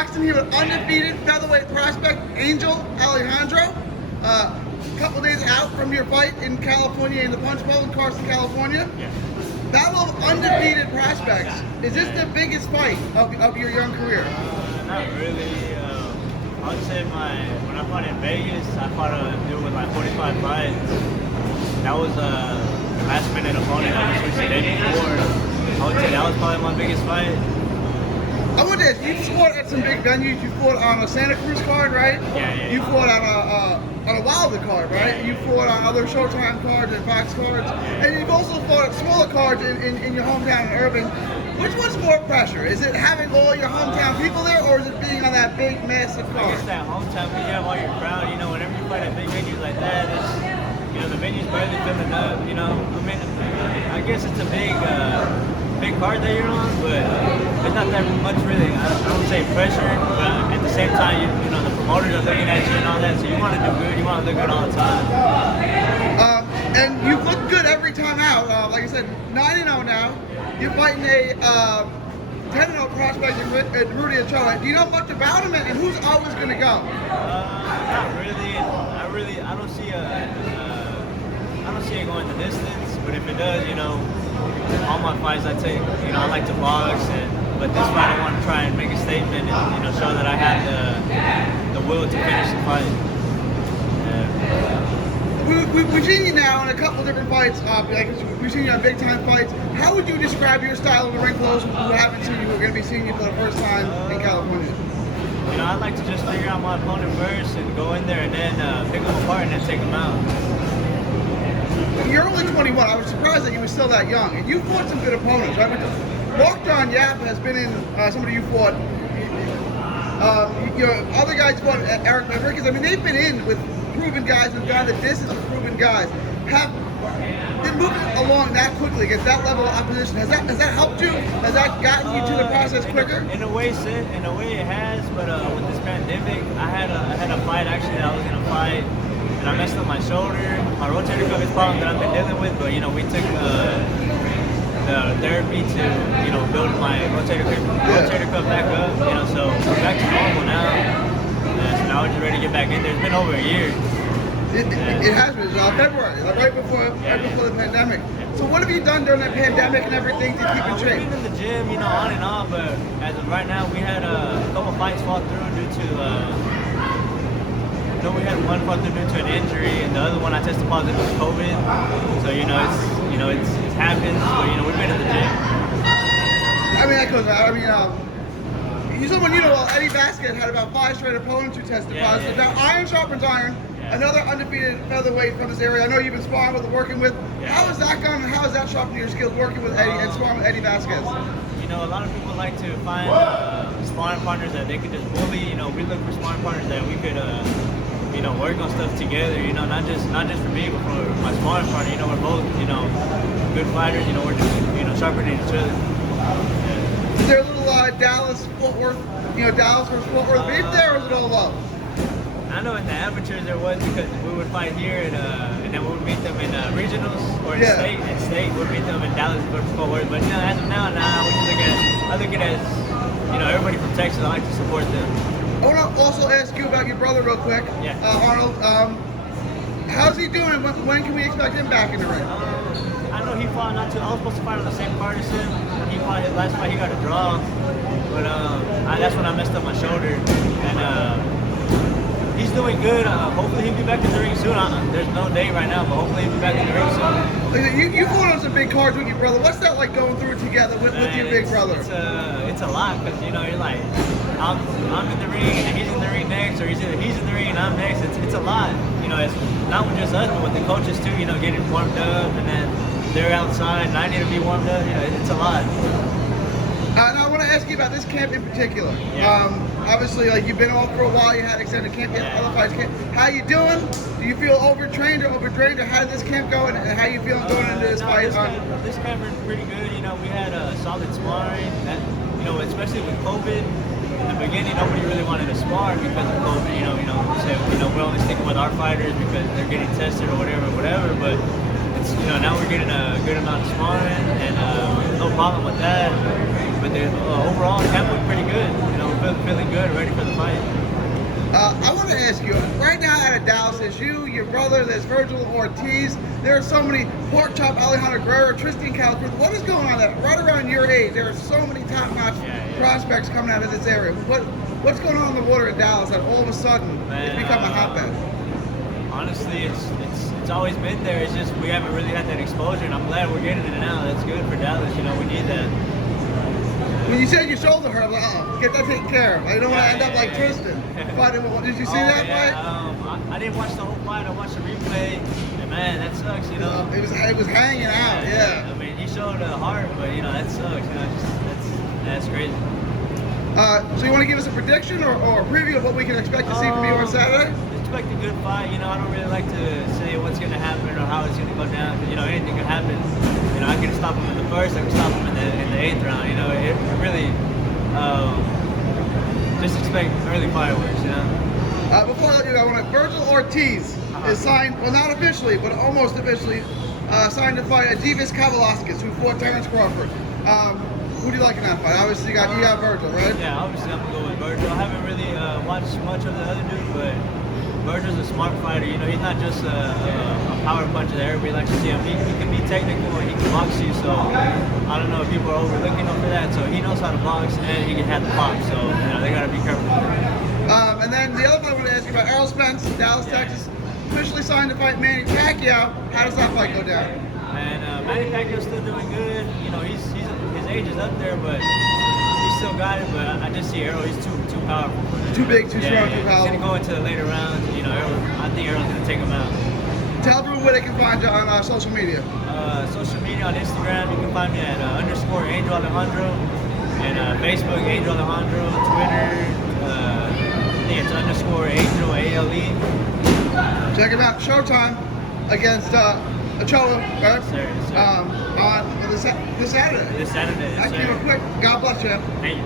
Jackson here with undefeated featherweight prospect Angel Alejandro. A couple days out from your fight in California in the Punch Bowl in Carson, California. Yeah. Battle of undefeated prospects. Is this the biggest fight of your young career? Not really. I would say when I fought in Vegas, I fought a dude with like 45 fights. That was a last minute opponent I was switched the day before. I would say that was probably my biggest fight. I would ask, you fought at some big venues. You fought on a Santa Cruz card, right? Yeah. You fought on a Wilder card, right? You fought on other Showtime cards and Fox cards. And you've also fought at smaller cards in your hometown in Irving. Which one's more pressure? Is it having all your hometown people there, or is it being on that big, massive I card? guess that hometown, because you have all your crowd, whenever you fight at big venues like that, the venue's barely filling up, I mean, I guess it's a big card that you're on, but it's not that much really, I don't say pressure, but at the same time, the promoters are looking at you and all that, so you want to do good, you want to look good all the time. And you've looked good every time out. Like I said, 9-0 now. You're fighting a 10-0 prospect in Rudy Ochoa. Do you know much about him, and who's always going to go? Not really. I don't see it going the distance, but if it does, all my fights I take, I like to box, but this fight I want to try and make a statement and show that I have the will to finish the fight. We've seen you now in a couple different fights. We've seen you on big time fights. How would you describe your style in the ring for those who haven't seen you, who are going to be seeing you for the first time in California? I like to just figure out my opponent first and go in there and then pick them apart and then take them out. You're only 21. I was surprised that you were still that young. And you fought some good opponents, right? Walk-John Yap has been in somebody you fought. Other guys fought Eric Rodriguez. I mean, they've been in with proven guys and gone the distance with proven guys. Have been moving along that quickly against that level of opposition. Has that helped you? Has that gotten you to the process quicker? In a way it has. But with this pandemic, I had a fight actually that I was gonna fight, and I messed up my shoulder. My rotator cuff is a problem that I've been dealing with, but we took the therapy to build my rotator cuff back up. So we're back to normal now. So now we're just ready to get back in there. It's been over a year. It has been February, right before the pandemic. So what have you done during that pandemic and everything to keep in shape? We've been in the gym, on and on, but as of right now, we had a couple fights fall through due to we had one fall through due to an injury, and the other one I tested positive with COVID. So it's happened. But we've been in the gym. I mean, that goes out. I mean, someone Eddie Vasquez had about 5 straight opponents who tested positive. Yeah. Now, iron sharpens iron. Another undefeated featherweight from this area. I know you've been sparring with, working with. How has that gone? How has that sharpened your skills working with Eddie and sparring with Eddie Vasquez? A lot of people like to find sparring partners that they could just bully. We look for sparring partners that we could, work on stuff together. Not just for me, but for my sparring partner. We're both, good fighters. We're just, sharpening each other. Is there a little Dallas-Fort Worth, Dallas versus Fort Worth beef there, or is it all love? I know in the amateurs there was, because we would fight here and then we would meet them in regionals or in state. We'd meet them in Dallas versus Fort Worth. But as of now, we just I look at it as everybody from Texas. I like to support them. I want to also ask you about your brother real quick, Arnold. How's he doing? When can we expect him back in the ring? I know he fought I was supposed to fight on the same card as him. He fought his last fight. He got a draw, but that's when I messed up my shoulder. And he's doing good. Hopefully he'll be back in the ring soon. There's no date right now, but hopefully he'll be back in the ring soon. You fought on some big cards with your brother. What's that like going through it together with your big brother? It's a lot, because you're like, I'm in the ring and he's in the ring next, or he's in the ring and I'm next. It's a lot. It's not with just us, but with the coaches too. Getting warmed up, and then they're outside and I need to be warmed up. It's a lot. Now I want to ask you about this camp in particular. Obviously, you've been off for a while. You had extended camp, other fights camp. How you doing? Do you feel overtrained or overdrained, or how did this camp go, and how you feeling going into this fight? This camp was pretty good. We had a solid sparring. Especially with COVID. In the beginning, nobody really wanted to spar because of COVID. We're only sticking with our fighters because they're getting tested or whatever. But it's now we're getting a good amount of sparring, and no problem with that. But overall, camp went pretty good. feeling good, ready for the fight. I want to ask you, right now out of Dallas, there's you, your brother, there's Virgil Ortiz. There are so many, Pork Chop, Alejandro Guerrero, Tristan Calcruz. What is going on there? Right around your age, there are so many top-notch prospects coming out of this area. What's going on in the water in Dallas that all of a sudden it's become a hotbed? Honestly, it's always been there. It's just we haven't really had that exposure, and I'm glad we're getting it now. That's good for Dallas. You know, we need that. When you said your shoulder hurt, I'm like, oh, get that taken care of. I don't want to end up like Tristan. But did you see that fight? I didn't watch the whole fight. I watched the replay, and man, that sucks. You know, it was hanging out. Yeah. I mean, he showed heart, but you know that sucks. You know, that's crazy. So you want to give us a prediction or a preview of what we can expect to see from you on Saturday? Expect a good fight. You know, I don't really like to say what's going to happen or how it's going to go down. Because, you know, anything can happen. You know, I can stop him in the first. I can stop him in the 8th round. You know, it really just expect early fireworks. You know. Before I let you go, Virgil Ortiz is signed, well, not officially, but almost officially, signed to fight Adivas Kavalauskas, who fought Terrence Crawford. Who do you like in that fight? Obviously, you got Virgil, right? Yeah, obviously I'm gonna go with Virgil. I haven't really watched much of the other dude, but Virgil's a smart fighter. You know, he's not just a power puncher that everybody likes to see him. He can be technical and he can box you. So I don't know if people are overlooking him for that. So he knows how to box and he can have the pop. So you know, they gotta be careful. And then the other fight I want to ask you about, Errol Spence, Dallas, Texas, officially signed to fight Manny Pacquiao. How does that fight go down? And Manny Pacquiao's still doing good. You know, his age is up there, but he's still got it. But I just see Errol, he's too powerful. Too big, too strong, too powerful. He's gonna go into the later rounds. You know, I think Errol's gonna take him out. Tell everyone where they can find you on social media. Social media on Instagram, you can find me at _ Angel Alejandro, and Facebook Angel Alejandro, Twitter, I think it's _ Angel ALE. Check him out. Showtime against Ochoa, right? Yes, sir. On this Saturday. This Saturday. Thank you. Quick. God bless you. Thank you.